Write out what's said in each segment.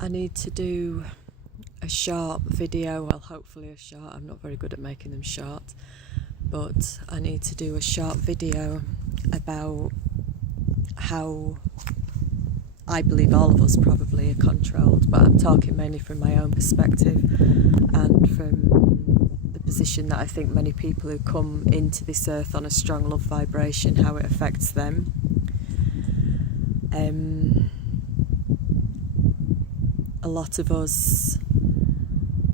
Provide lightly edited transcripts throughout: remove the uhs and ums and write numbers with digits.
I need to do a short video, well, hopefully a short. I'm not very good at making them short, but I need to do a short video about how I believe all of us probably are controlled, but I'm talking mainly from my own perspective and from the position that I think many people who come into this earth on a strong love vibration, how it affects them. A lot of us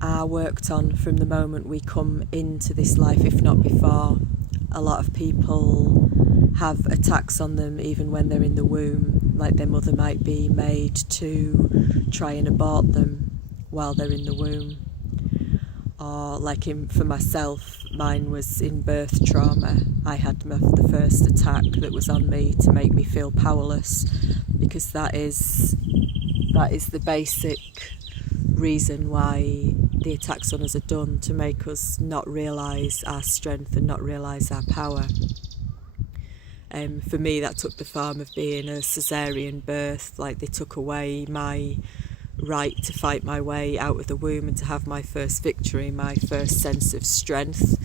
are worked on from the moment we come into this life, if not before. A lot of people have attacks on them even when they're in the womb, like their mother might be made to try and abort them while they're in the womb. Or for myself, mine was in birth trauma. I had the first attack that was on me to make me feel powerless, because that is the basic reason why the attacks on us are done, to make us not realise our strength and not realise our power. For me, that took the form of being a caesarean birth. Like, they took away my right to fight my way out of the womb and to have my first victory, my first sense of strength,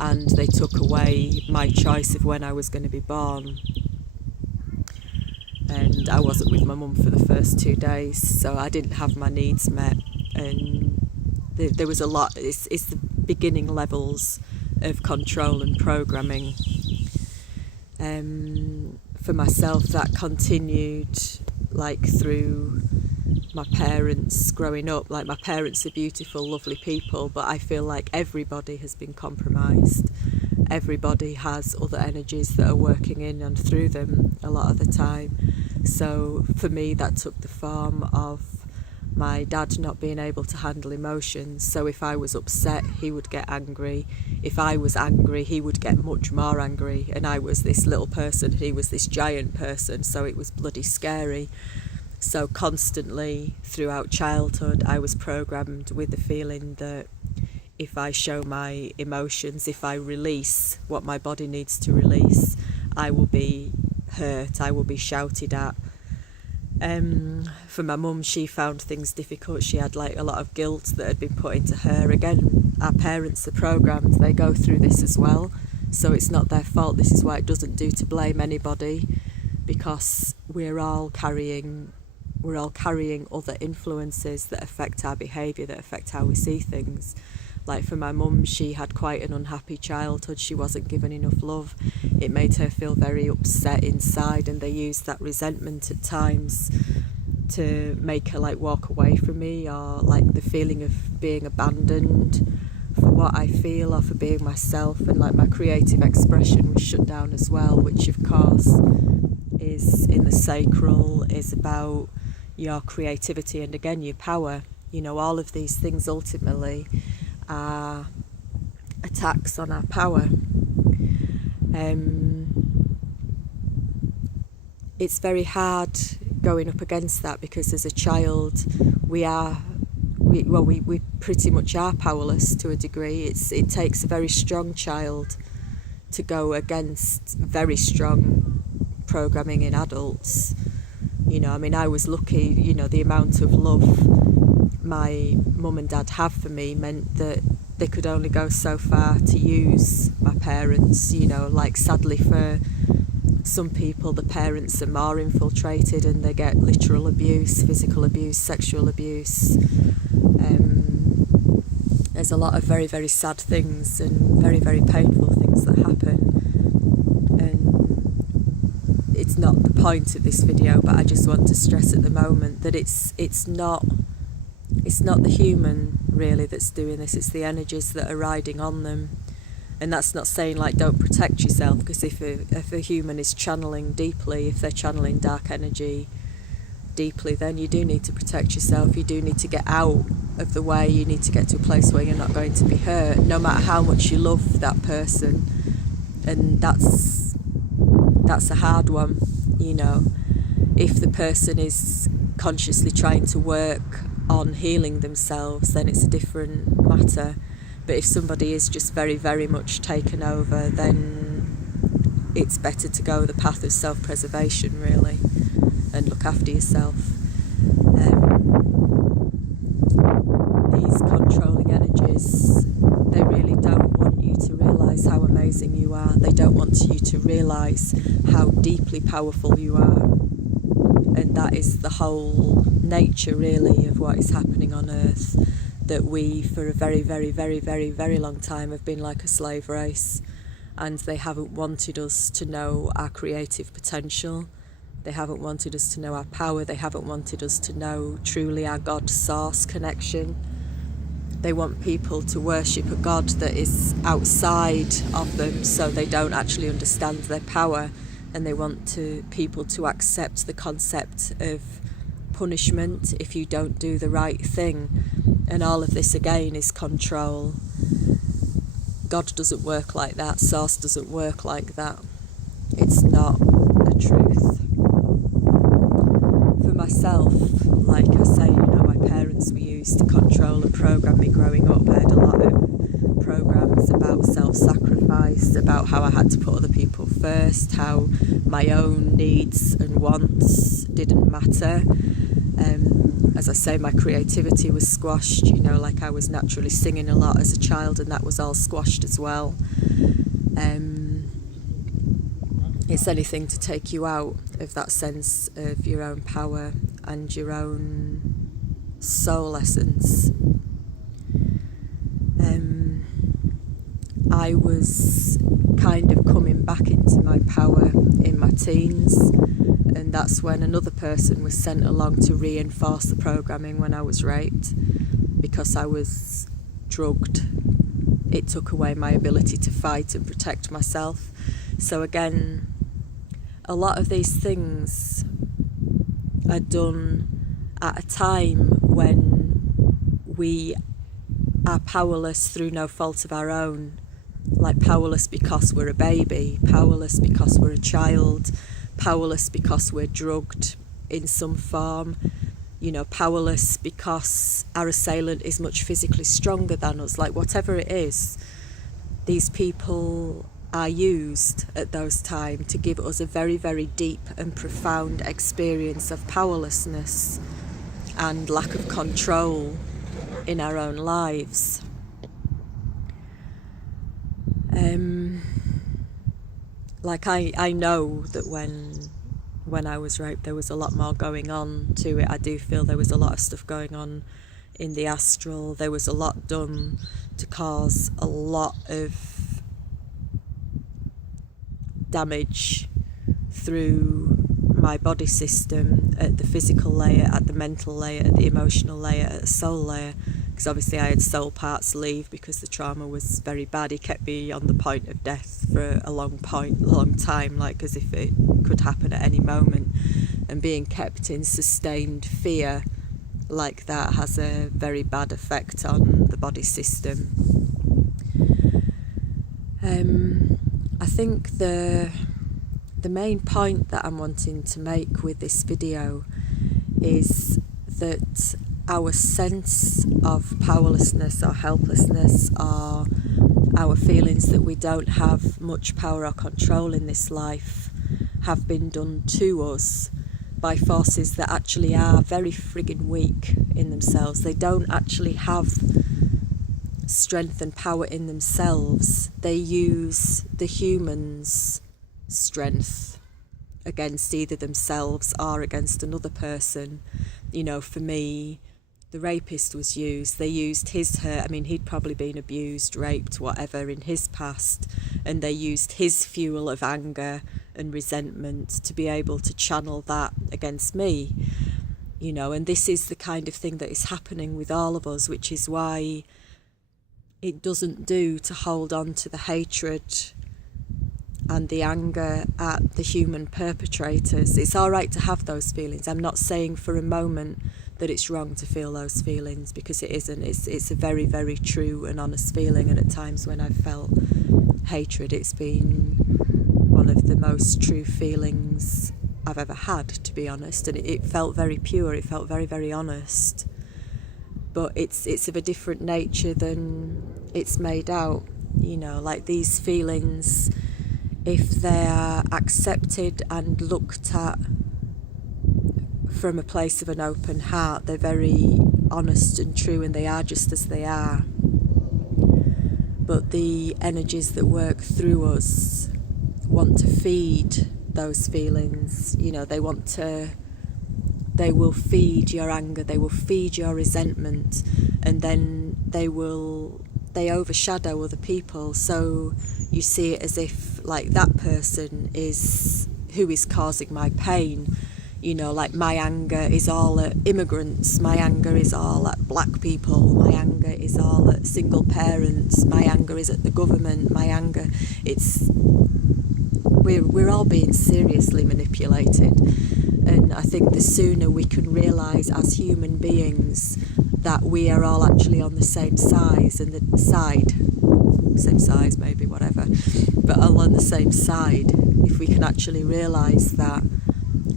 and they took away my choice of when I was going to be born. And I wasn't with my mum for the first 2 days, so I didn't have my needs met, and there was a lot. It's the beginning levels of control and programming. For myself, that continued through my parents growing up. Like, my parents are beautiful, lovely people, but I feel like everybody has been compromised. Everybody has other energies that are working in and through them a lot of the time. So for me, that took the form of my dad not being able to handle emotions. So if I was upset, he would get angry. If I was angry, he would get much more angry. And I was this little person, he was this giant person, so it was bloody scary. So constantly throughout childhood, I was programmed with the feeling that if I show my emotions, if I release what my body needs to release, I will be hurt, I will be shouted at. For my mum, she found things difficult. She had a lot of guilt that had been put into her. Again, our parents are programmed, they go through this as well, so it's not their fault. This is why it doesn't do to blame anybody, because we're all carrying other influences that affect our behaviour, that affect how we see things. Like, for my mum, she had quite an unhappy childhood. She wasn't given enough love. It made her feel very upset inside, and they used that resentment at times to make her walk away from me, or the feeling of being abandoned for what I feel or for being myself. And my creative expression was shut down as well, which of course is in the sacral, is about your creativity and again your power. All of these things ultimately are attacks on our power. It's very hard going up against that, because as a child we pretty much are powerless to a degree. It takes a very strong child to go against very strong programming in adults. I was lucky. The amount of love my mum and dad have for me meant that they could only go so far to use my parents. Sadly for some people, the parents are more infiltrated and they get literal abuse, physical abuse, sexual abuse. There's a lot of very, very sad things and very, very painful things that happen. And it's not the point of this video, but I just want to stress at the moment that it's not the human really that's doing this, it's the energies that are riding on them. And that's not saying don't protect yourself, because if a human is channeling deeply, if they're channeling dark energy deeply, then you do need to protect yourself. You do need to get out of the way. You need to get to a place where you're not going to be hurt, no matter how much you love that person. And that's a hard one. If the person is consciously trying to work on healing themselves, then it's a different matter. But if somebody is just very, very much taken over, then it's better to go the path of self-preservation, really, and look after yourself. realise how deeply powerful you are. And that is the whole nature, really, of what is happening on Earth, that we, for a very, very, very, very, very long time, have been like a slave race, and they haven't wanted us to know our creative potential. They haven't wanted us to know our power. They haven't wanted us to know truly our God-source connection. They want people to worship a God that is outside of them, so they don't actually understand their power, and they want people to accept the concept of punishment if you don't do the right thing. And all of this again is control. God doesn't work like that. Source doesn't work like that. It's not a truth. For myself, like I say, my parents were used to control and program me growing up. I had a lot of programs about self-sacrifice, about how I had to put other people first, how my own needs and wants didn't matter. As I say, my creativity was squashed, like I was naturally singing a lot as a child, and that was all squashed as well. It's anything to take you out of that sense of your own power and your own soul essence. I was kind of coming back into my power in my teens, and that's when another person was sent along to reinforce the programming when I was raped, because I was drugged. It took away my ability to fight and protect myself. So again, a lot of these things are done at a time when we are powerless through no fault of our own. Like powerless because we're a baby, powerless because we're a child, powerless because we're drugged in some form, powerless because our assailant is much physically stronger than us. Like whatever it is, these people are used at those times to give us a very, very deep and profound experience of powerlessness and lack of control in our own lives. Like I know that when I was raped, there was a lot more going on to it. I do feel there was a lot of stuff going on in the astral. There was a lot done to cause a lot of damage through my body system, at the physical layer, at the mental layer, at the emotional layer, at the soul layer. Because obviously I had soul parts leave because the trauma was very bad. It kept me on the point of death for a long time, like as if it could happen at any moment. And being kept in sustained fear like that has a very bad effect on the body system. I think the main point that I'm wanting to make with this video is that our sense of powerlessness or helplessness, or our feelings that we don't have much power or control in this life, have been done to us by forces that actually are very friggin' weak in themselves. They don't actually have strength and power in themselves. They use the human's strength against either themselves or against another person. For me, the rapist was used. They used his hurt. He'd probably been abused, raped, whatever in his past, and they used his fuel of anger and resentment to be able to channel that against me. And this is the kind of thing that is happening with all of us, which is why it doesn't do to hold on to the hatred and the anger at the human perpetrators. It's all right to have those feelings. I'm not saying for a moment that it's wrong to feel those feelings, because it isn't. It's a very, very true and honest feeling, and at times when I've felt hatred, it's been one of the most true feelings I've ever had, to be honest, and it felt very pure. It felt very, very honest, but it's of a different nature than it's made out. Like these feelings, if they are accepted and looked at from a place of an open heart, they're very honest and true, and they are just as they are. But the energies that work through us want to feed those feelings. They will feed your anger, they will feed your resentment, and then they overshadow other people. So you see it as if like that person is who is causing my pain. Like my anger is all at immigrants, my anger is all at black people, my anger is all at single parents, my anger is at the government, my anger, we're all being seriously manipulated. And I think the sooner we can realise as human beings that we are all actually on the same size and the same size maybe, whatever, but all on the same side, if we can actually realise that,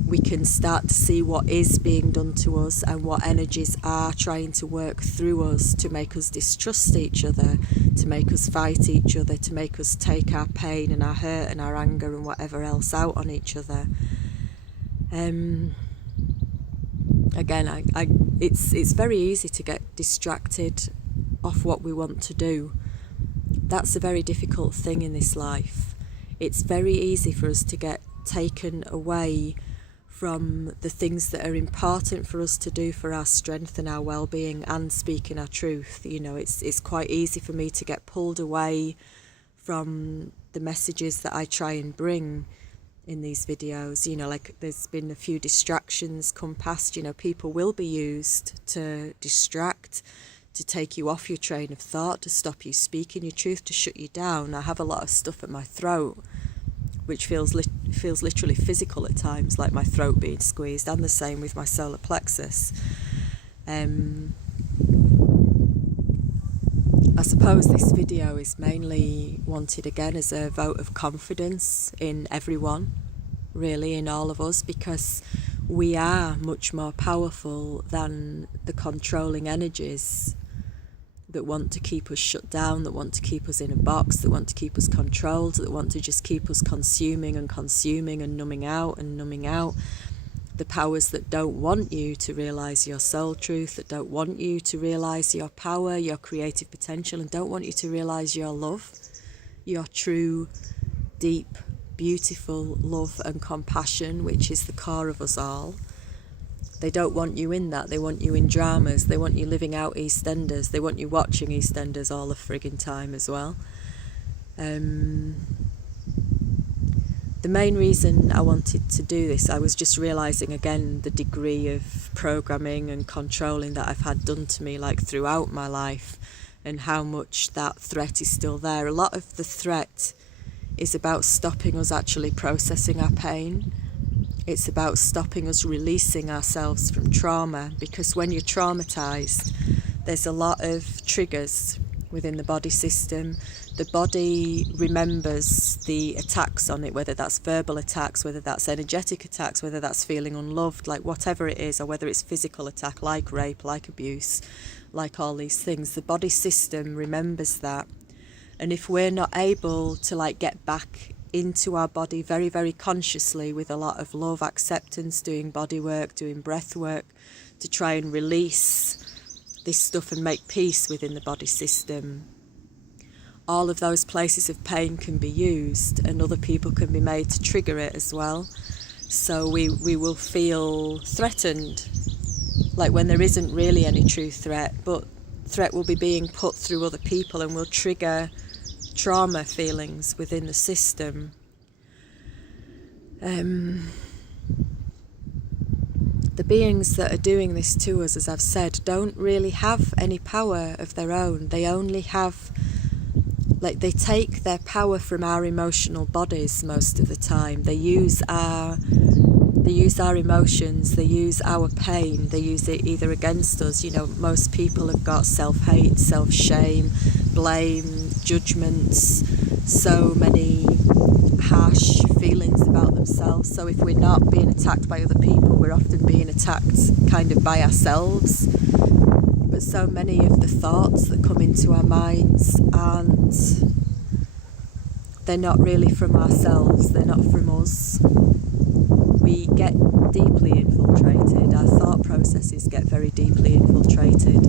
we can start to see what is being done to us and what energies are trying to work through us to make us distrust each other, to make us fight each other, to make us take our pain and our hurt and our anger and whatever else out on each other. Again, it's very easy to get distracted off what we want to do. That's a very difficult thing in this life. It's very easy for us to get taken away from the things that are important for us to do for our strength and our well-being and speaking our truth. It's quite easy for me to get pulled away from the messages that I try and bring in these videos. Like there's been a few distractions come past. People will be used to distract, to take you off your train of thought, to stop you speaking your truth, to shut you down. I have a lot of stuff at my throat which feels literally physical at times, like my throat being squeezed, and the same with my solar plexus. I suppose this video is mainly wanted again as a vote of confidence in everyone, really, in all of us, because we are much more powerful than the controlling energies that want to keep us shut down, that want to keep us in a box, that want to keep us controlled, that want to just keep us consuming and numbing out and numbing out. The powers that don't want you to realise your soul truth, that don't want you to realise your power, your creative potential, and don't want you to realise your love, your true, deep, beautiful love and compassion, which is the core of us all. They don't want you in that. They want you in dramas. They want you living out EastEnders. They want you watching EastEnders all the frigging time as well. The main reason I wanted to do this, I was just realising again the degree of programming and controlling that I've had done to me like throughout my life, and how much that threat is still there. A lot of the threat is about stopping us actually processing our pain. It's about stopping us releasing ourselves from trauma, because when you're traumatised, there's a lot of triggers within the body system. The body remembers the attacks on it, whether that's verbal attacks, whether that's energetic attacks, whether that's feeling unloved, like whatever it is, or whether it's physical attack, like rape, like abuse, like all these things. The body system remembers that. And if we're not able to like get back into our body very, very consciously with a lot of love, acceptance, doing body work, doing breath work, to try and release this stuff and make peace within the body system, all of those places of pain can be used, and other people can be made to trigger it as well. So we will feel threatened, like when there isn't really any true threat, but threat will be being put through other people and will trigger trauma feelings within the system. The beings that are doing this to us, as I've said, don't really have any power of their own. They only have, like, they take their power from our emotional bodies most of the time. They use our emotions, they use our pain, they use it either against us. Most people have got self-hate, self-shame, blame, judgments, so many harsh feelings about themselves. So if we're not being attacked by other people, we're often being attacked kind of by ourselves. But so many of the thoughts that come into our minds they're not really from ourselves, they're not from us. We get deeply infiltrated, our thought processes get very deeply infiltrated concentrated.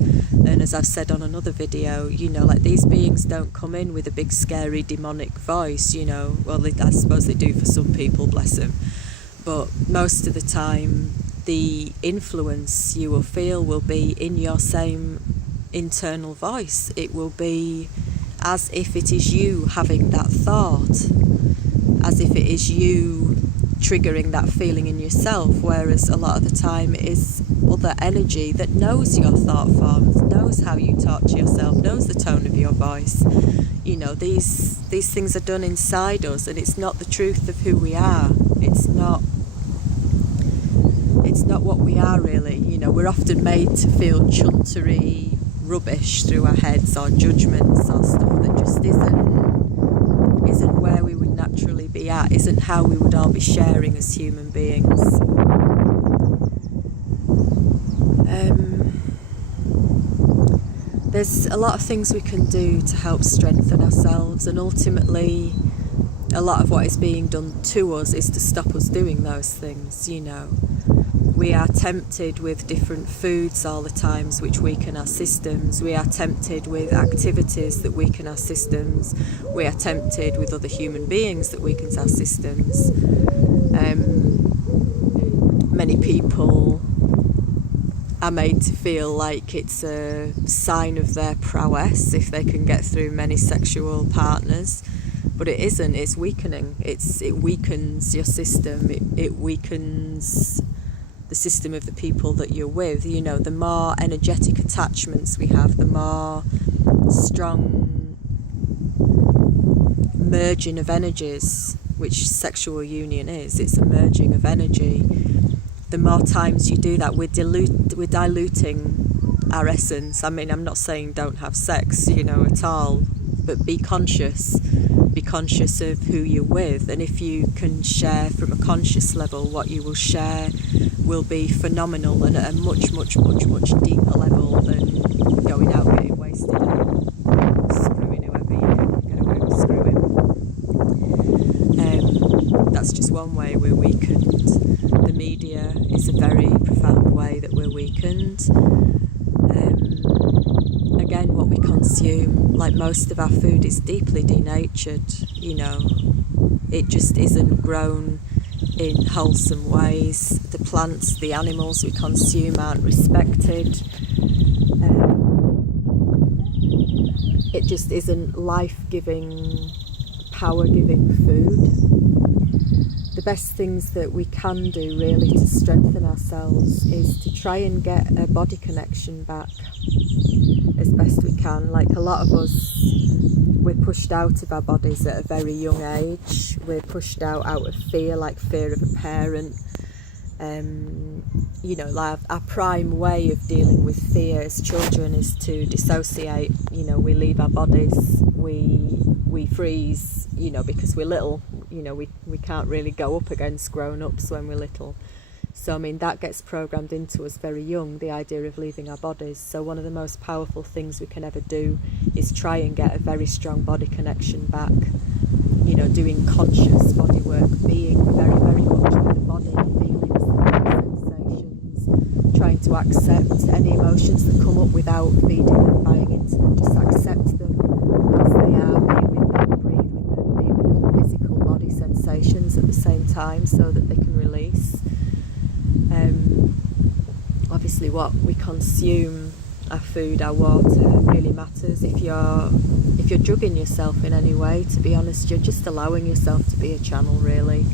And as I've said on another video, you know, like these beings don't come in with a big scary demonic voice, you know. Well, I suppose they do for some people, bless them. But most of the time, the influence you will feel will be in your same internal voice. It will be as if it is you having that thought, as if it is you triggering that feeling in yourself, whereas a lot of the time it is other energy that knows your thought forms, knows how you talk to yourself, knows the tone of your voice. You know, these things are done inside us, and it's not the truth of who we are. It's not what we are really. You know, we're often made to feel chuntery rubbish through our heads, or judgments, or stuff that just isn't where we would naturally be at, isn't how we would all be sharing as human beings. There's a lot of things we can do to help strengthen ourselves, and ultimately a lot of what is being done to us is to stop us doing those things, you know. We are tempted with different foods all the times which weaken our systems. We are tempted with activities that weaken our systems. We are tempted with other human beings that weakens our systems. Many people are made to feel like it's a sign of their prowess if they can get through many sexual partners. But it isn't. It's weakening. It weakens your system. It weakens the system of the people that you're with. You know, the more energetic attachments we have, the more strong merging of energies, which sexual union is. It's a merging of energy. The more times you do that, we're diluting our essence. I mean, I'm not saying don't have sex, you know, at all, but be conscious of who you're with. And if you can share from a conscious level, what you will share will be phenomenal, and at a much, much, much, much deeper level than going out getting wasted and screwing whoever you can get away with screwing. That's just one way we're weakened. The media is a very profound way that we're weakened. Again, what we consume, like most of our food, is deeply denatured, you know. It just isn't grown in wholesome ways. The plants, the animals we consume aren't respected. It just isn't life-giving, power-giving food. The best things that we can do really to strengthen ourselves is to try and get a body connection back as best we can. Like a lot of us, we're pushed out of our bodies at a very young age. We're pushed out of fear, like fear of a parent. You know, like our prime way of dealing with fear as children is to dissociate. You know, we leave our bodies, we freeze, you know, because we're little. You know, we can't really go up against grown-ups when we're little. So, I mean, that gets programmed into us very young, the idea of leaving our bodies. So one of the most powerful things we can ever do is try and get a very strong body connection back. You know, doing conscious body work, being very, very much with the body, feelings, sensations, trying to accept any emotions that come up without feeding them, buying into them. Just accept them as they are, be with them, breathe with them, be with the physical body sensations at the same time so that they can release. Obviously what we consume, our food, our water, really matters. If you're drugging yourself in any way, to be honest, you're just allowing yourself to be a channel, really.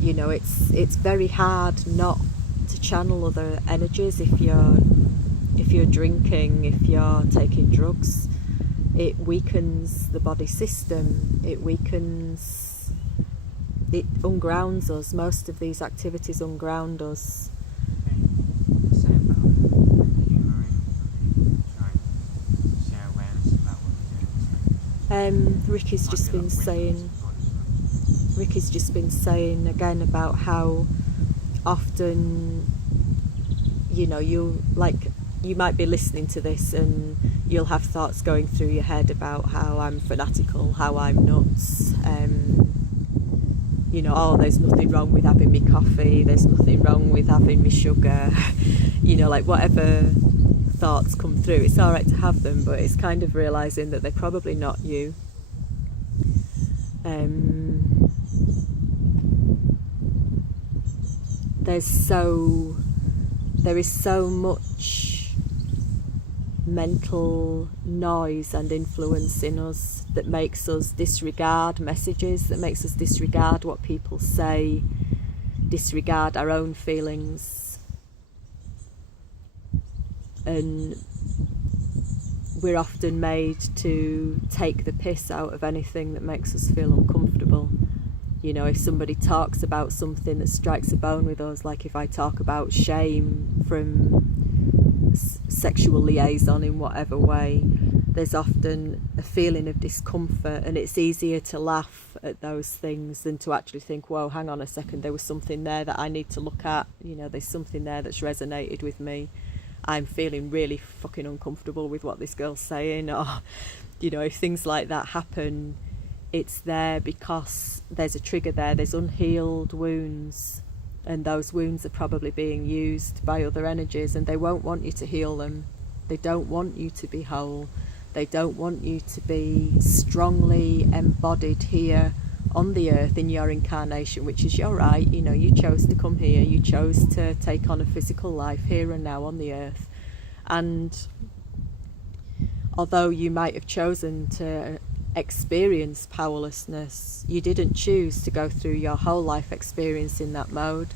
You know, it's very hard not to channel other energies if you're drinking, if you're taking drugs. It weakens the body system, it ungrounds us. Most of these activities unground us. Ricky's just been saying again about how often, you know, you might be listening to this and you'll have thoughts going through your head about how I'm fanatical, how I'm nuts, you know, oh, there's nothing wrong with having me coffee, there's nothing wrong with having me sugar, you know, like whatever thoughts come through. It's all right to have them, but it's kind of realising that they're probably not you. There is so much mental noise and influence in us that makes us disregard messages, that makes us disregard what people say, disregard our own feelings, and we're often made to take the piss out of anything that makes us feel uncomfortable. You know, if somebody talks about something that strikes a bone with us, like if I talk about shame from sexual liaison in whatever way, there's often a feeling of discomfort, and it's easier to laugh at those things than to actually think, whoa, hang on a second, there was something there that I need to look at. You know, there's something there that's resonated with me. I'm feeling really fucking uncomfortable with what this girl's saying. Or, you know, if things like that happen, it's there because there's a trigger there. There's unhealed wounds, and those wounds are probably being used by other energies, and they won't want you to heal them. They don't want you to be whole. They don't want you to be strongly embodied here on the earth in your incarnation, which is your right. You know, you chose to come here. You chose to take on a physical life here and now on the earth. And although you might have chosen to experience powerlessness, you didn't choose to go through your whole life experience in that mode.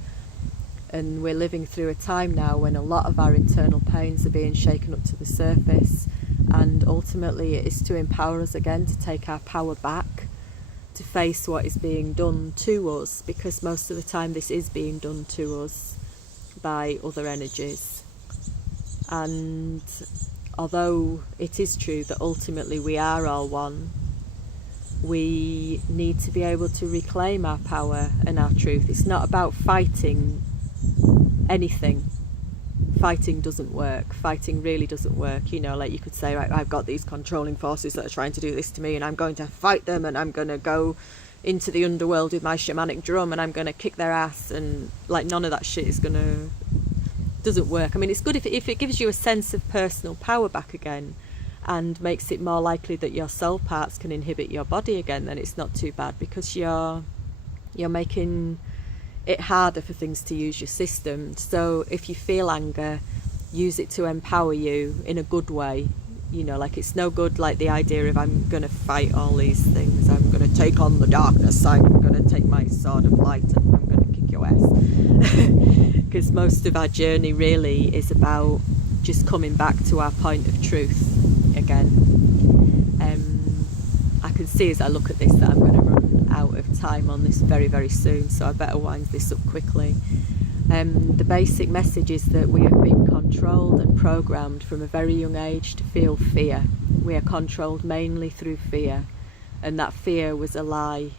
And we're living through a time now when a lot of our internal pains are being shaken up to the surface, and ultimately it is to empower us again, to take our power back, to face what is being done to us, because most of the time this is being done to us by other energies. And although it is true that ultimately we are all one, we need to be able to reclaim our power and our truth. It's not about fighting anything. Fighting doesn't work. Fighting really doesn't work. You know, like you could say, right, I've got these controlling forces that are trying to do this to me, and I'm going to fight them, and I'm going to go into the underworld with my shamanic drum, and I'm going to kick their ass, and like none of that shit doesn't work. I mean, it's good if it gives you a sense of personal power back again, and makes it more likely that your soul parts can inhabit your body again, then it's not too bad, because you're making it harder for things to use your system. So if you feel anger, use it to empower you in a good way. You know, like it's no good like the idea of I'm going to fight all these things, I'm going to take on the darkness, I'm going to take my sword of light and I'm going to kick your ass. Because most of our journey really is about just coming back to our point of truth again. I can see as I look at this that I'm going to run out of time on this very, very soon, so I better wind this up quickly. The basic message is that we have been controlled and programmed from a very young age to feel fear. We are controlled mainly through fear, and that fear was a lie.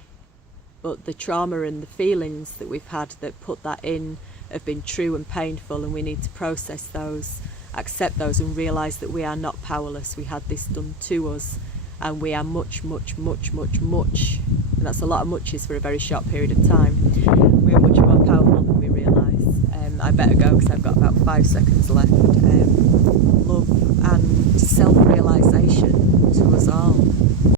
But the trauma and the feelings that we've had that put that in have been true and painful, and we need to process those, accept those, and realise that we are not powerless. We had this done to us, and we are much, much, much, much, much, and that's a lot of muches for a very short period of time. We are much more powerful than we realise. I better go because I've got about 5 seconds left. Love and self-realisation to us all.